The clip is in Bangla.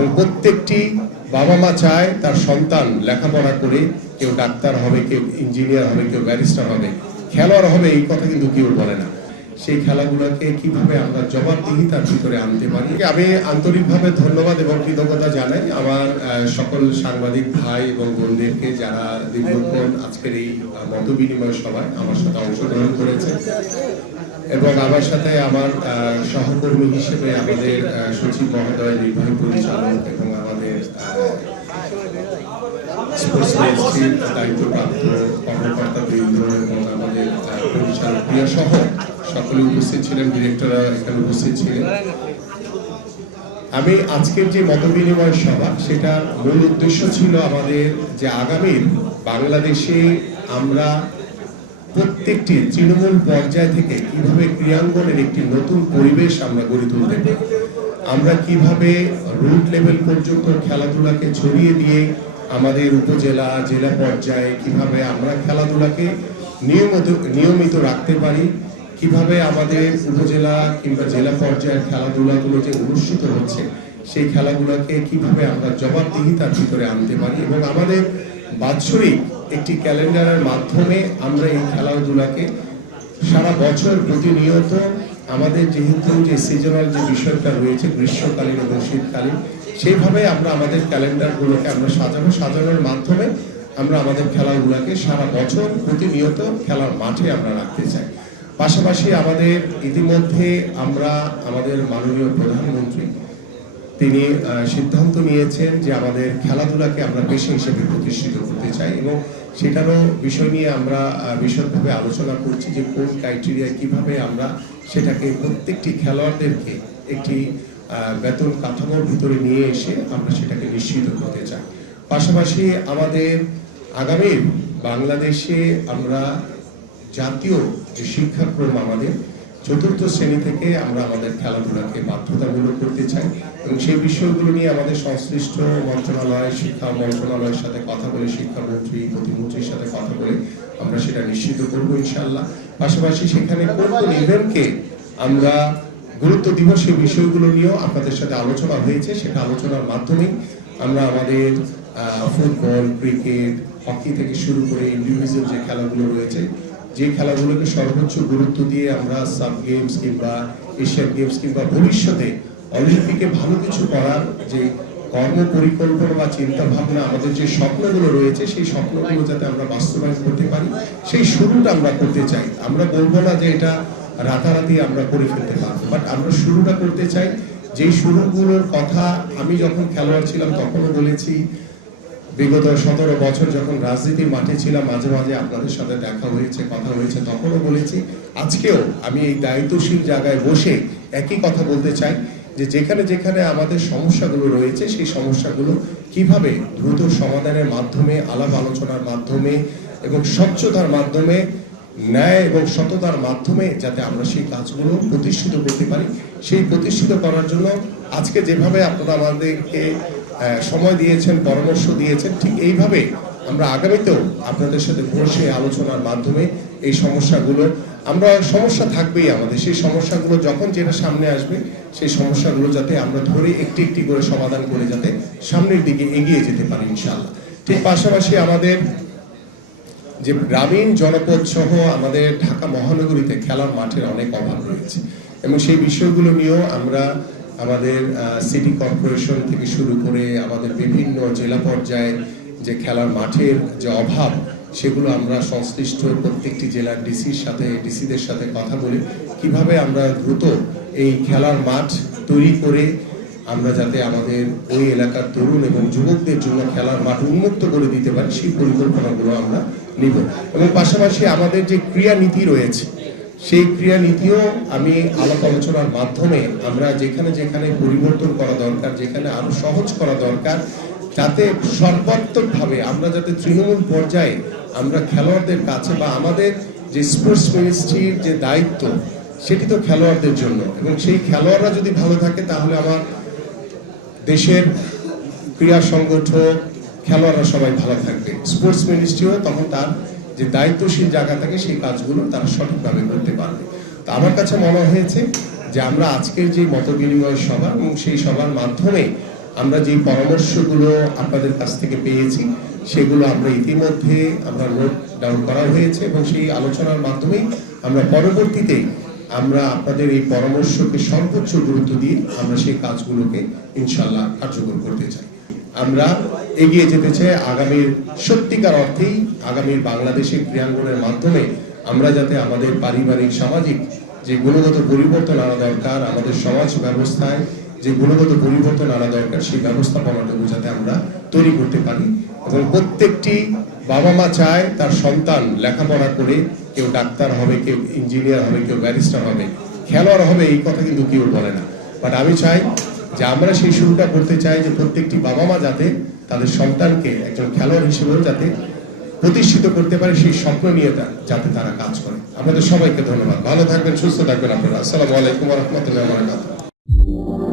এবং প্রত্যেকটি বাবা মা চায় তার সন্তান লেখাপড়া করে কেউ ডাক্তার হবে, কেউ ইঞ্জিনিয়ার হবে, কেউ ব্যারিস্টার হবে, খেলোয়াড় হবে, এই কথা কিন্তু কেউ বলে না। সেই খেলাগুলোকে কিভাবে আমরা জবাবদিহিতার ভিতরে আনতে পারি। আমি আন্তরিকভাবে ধন্যবাদ এবং কৃতজ্ঞতা জানাই আমার সকল সাংবাদিক ভাই এবং বোনদেরকে যারা দীর্ঘক্ষণ আজকের এই মত বিনিময় সভায় আমার সাথে অংশগ্রহণ করেছে এবং আমার সাথে আমার সহকর্মী হিসেবে আমাদের সচিব মহোদয়, নির্বাহী পরিচালক এবং আমাদের স্পোর্টস মিনিস্ট্রির দায়িত্বপ্রাপ্ত কর্মকর্তাবৃন্দ এবং আমাদের পরিচালক সহ সকলে উপস্থিত ছিলেন, ডিরেক্টররা এখানে উপস্থিত ছিলেন। আমি আজকের যে মত বিনিময় সভা সেটার মূল উদ্দেশ্য ছিল আমাদের যে আগামীর বাংলাদেশে আমরা প্রত্যেকটি তৃণমূল পর্যায় থেকে কিভাবে ক্রীড়াঙ্গনের একটি নতুন পরিবেশ আমরা গড়ে তুলতে পারি, আমরা কিভাবে রুট লেভেল পর্যন্ত খেলাধুলাকে ছড়িয়ে দিয়ে আমাদের উপজেলা জেলা পর্যায়ে কিভাবে আমরা খেলাধুলাকে নিয়মিত রাখতে পারি, কিভাবে আমাদের উপজেলা কিংবা জেলা পর্যায়ের খেলাধুলাগুলো যে অনুষ্ঠিত হচ্ছে সেই খেলাগুলোকে কিভাবে আমরা জবাবদিহিতার ভিতরে আনতে পারি এবং আমাদের বাৎসরিক একটি ক্যালেন্ডারের মাধ্যমে আমরা এই খেলাধুলাকে সারা বছর প্রতিনিয়ত আমাদের যেহেতু যে সিজনাল যে বিষয়টা রয়েছে গ্রীষ্মকালীন এবং শীতকালীন, সেইভাবে আমরা আমাদের ক্যালেন্ডারগুলোকে আমরা সাজানোর মাধ্যমে আমরা আমাদের খেলাগুলোকে সারা বছর প্রতিনিয়ত খেলার মাঠে আমরা রাখতে চাই। পাশাপাশি আমাদের ইতিমধ্যে আমরা আমাদের মাননীয় প্রধানমন্ত্রী তিনি সিদ্ধান্ত নিয়েছেন যে আমাদের খেলাধুলাকে আমরা পেশা হিসেবে প্রতিষ্ঠিত করতে চাই এবং সেটারও বিষয় নিয়ে আমরা বিশদভাবে আলোচনা করছি যে কোন ক্রাইটেরিয়ায় কিভাবে আমরা সেটাকে প্রত্যেকটি খেলোয়াড়দেরকে একটি বেতন কাঠামোর ভিতরে নিয়ে এসে আমরা সেটাকে নিশ্চিত করতে চাই। পাশাপাশি আমাদের আগামী বাংলাদেশে আমরা জাতীয় যে শিক্ষাক্রম আমাদের চতুর্থ শ্রেণী থেকে আমরা আমাদের খেলাধুলাকে বাধ্যতামূলক করতে চাই এবং সেই বিষয়গুলো নিয়ে আমাদের সংশ্লিষ্ট মন্ত্রণালয়, শিক্ষা মন্ত্রণালয়ের সাথে কথা বলে, শিক্ষামন্ত্রী প্রতিমন্ত্রীর সাথে কথা বলে আমরা সেটা নিশ্চিত করবো ইনশাআল্লাহ। পাশাপাশি সেখানে কোন কোন ইভেন্টকে আমরা গুরুত্ব দিব সেই বিষয়গুলো নিয়েও আপনাদের সাথে আলোচনা হয়েছে। সেটা আলোচনার মাধ্যমেই আমরা আমাদের ফুটবল, ক্রিকেট, হকি থেকে শুরু করে ইন্ডিভিজুয়াল যে খেলাগুলো রয়েছে, যে খেলাগুলোকে সর্বোচ্চ গুরুত্ব দিয়ে আমরা সাব গেমস কিংবা এশিয়ান গেমস কিংবা ভবিষ্যতে অলিম্পিকে ভালো কিছু করার যে কর্ম পরিকল্পনা বা চিন্তা ভাবনা, আমাদের যে স্বপ্নগুলো রয়েছে সেই স্বপ্নগুলো যাতে আমরা বাস্তবায়ন করতে পারি সেই শুরুটা আমরা করতে চাই। আমরা বলবো না যে এটা রাতারাতি আমরা করে ফেলতে পারবো, বাট আমরা শুরুটা করতে চাই। যেই শুরুগুলোর কথা আমি যখন খেলোয়াড় ছিলাম তখনও বলেছি, বিগত 17 বছর যখন রাজনীতির মাঠে ছিলাম মাঝে মাঝে আপনাদের সাথে দেখা হয়েছে, কথা হয়েছে, তখনও বলেছি, আজকেও আমি এই দায়িত্বশীল জায়গায় বসে একই কথা বলতে চাই যে যেখানে যেখানে আমাদের সমস্যাগুলো রয়েছে সেই সমস্যাগুলো কিভাবে দ্রুত সমাধানের মাধ্যমে, আলাপ আলোচনার মাধ্যমে এবং স্বচ্ছতার মাধ্যমে, ন্যায় এবং সততার মাধ্যমে যাতে আমরা সেই কাজগুলো প্রতিষ্ঠিত করতে পারি, সেই প্রতিষ্ঠিত করার জন্য আজকে যেভাবে আপনারা আমাদেরকে সময় দিয়েছেন, পরামর্শ দিয়েছেন, ঠিক এইভাবে আমরা আগামীতেও আপনাদের সাথে বসে আলোচনার মাধ্যমে এই সমস্যাগুলো, আমরা সমস্যা থাকবেই আমাদের, সেই সমস্যাগুলো যখন যেটা সামনে আসবে সেই সমস্যাগুলো যাতে আমরা ধরে একটি একটি করে সমাধান করে যাতে সামনের দিকে এগিয়ে যেতে পারি ইনশাআল্লাহ। ঠিক পাশাপাশি আমাদের যে গ্রামীণ জনপদ সহ আমাদের ঢাকা মহানগরীতে খেলার মাঠের অনেক অভাব রয়েছে এবং সেই বিষয়গুলো নিয়েও আমরা আমাদের সিটি কর্পোরেশন থেকে শুরু করে আমাদের বিভিন্ন জেলা পর্যায়ে যে খেলার মাঠের যে অভাব সেগুলো আমরা সংশ্লিষ্ট প্রত্যেকটি জেলার ডিসিদের সাথে কথা বলে কিভাবে আমরা দ্রুত এই খেলার মাঠ তৈরি করে আমরা যাতে আমাদের ওই এলাকার তরুণ এবং যুবকদের জন্য খেলার মাঠ উন্মুক্ত করে দিতে পারি সেই পরিকল্পনাগুলো আমরা নিব। এবং পাশাপাশি আমাদের যে ক্রীড়া নীতি রয়েছে সেই ক্রীড়া নীতিও আমি আলাপ আলোচনার মাধ্যমে আমরা যেখানে যেখানে পরিবর্তন করা দরকার, যেখানে আরো সহজ করা দরকার, যাতে সর্বাত্মকভাবে আমরা যাতে তৃণমূল পর্যায়ে আমরা খেলোয়াড়দের কাছে বা আমাদের যে স্পোর্টস মিনিস্ট্রির যে দায়িত্ব সেটি তো খেলোয়াড়দের জন্য, এবং সেই খেলোয়াড়রা যদি ভালো থাকে তাহলে আমার দেশের ক্রীড়া সংগঠক খেলোয়াড়রা সবাই ভালো থাকবে, স্পোর্টস মিনিস্ট্রিও তখন তার যে দায়িত্বশীল জায়গা থাকে সেই কাজগুলো তারা সঠিকভাবে করতে পারবে। তো আমার কাছে মনে হয়েছে যে আমরা আজকের যে মত বিনিময় সভা এবং সেই সভার মাধ্যমে আমরা যে পরামর্শগুলো আপনাদের কাছ থেকে পেয়েছি সেগুলো আমরা ইতিমধ্যে আমরা নোট ডাউন করা হয়েছে এবং সেই আলোচনার মাধ্যমেই আমরা পরবর্তীতে আমরা আপনাদের এই পরামর্শকে সর্বোচ্চ গুরুত্ব দিয়ে আমরা সেই কাজগুলোকে ইনশাল্লাহ কার্যকর করতে চাই। আমরা এগিয়ে যেতে চাই আগামীর সত্যিকার অর্থেই আগামীর বাংলাদেশের ক্রীড়াঙ্গনের মাধ্যমে আমরা যাতে আমাদের পারিবারিক সামাজিক যে গুণগত পরিবর্তন আনা দরকার, আমাদের সমাজ ব্যবস্থায় যে গুণগত পরিবর্তন আনা দরকার সেই ব্যবস্থাপনাটুকু যাতে আমরা তৈরি করতে পারি। এবং প্রত্যেকটি বাবা মা চায় তার সন্তান লেখাপড়া করে কেউ ডাক্তার হবে, কেউ ইঞ্জিনিয়ার হবে, কেউ ব্যারিস্টার হবে, খেলোয়াড় হবে, এই কথা কিন্তু কেউ বলে না। বাট আমি চাই যে আমরা সেই শুরুটা করতে চাই যে প্রত্যেকটি বাবা মা যাতে তাদের সন্তানকে একজন খেলোয়াড় হিসেবেও যাতে প্রতিষ্ঠিত করতে পারে সেই স্বপ্ন নিয়ে যাতে তারা কাজ করে। আপনাদের সবাইকে ধন্যবাদ। ভালো থাকবেন, সুস্থ থাকবেন আপনারা। আসসালামু আলাইকুম ওয়া রাহমাতুল্লাহি ওয়া বারাকাতুহু।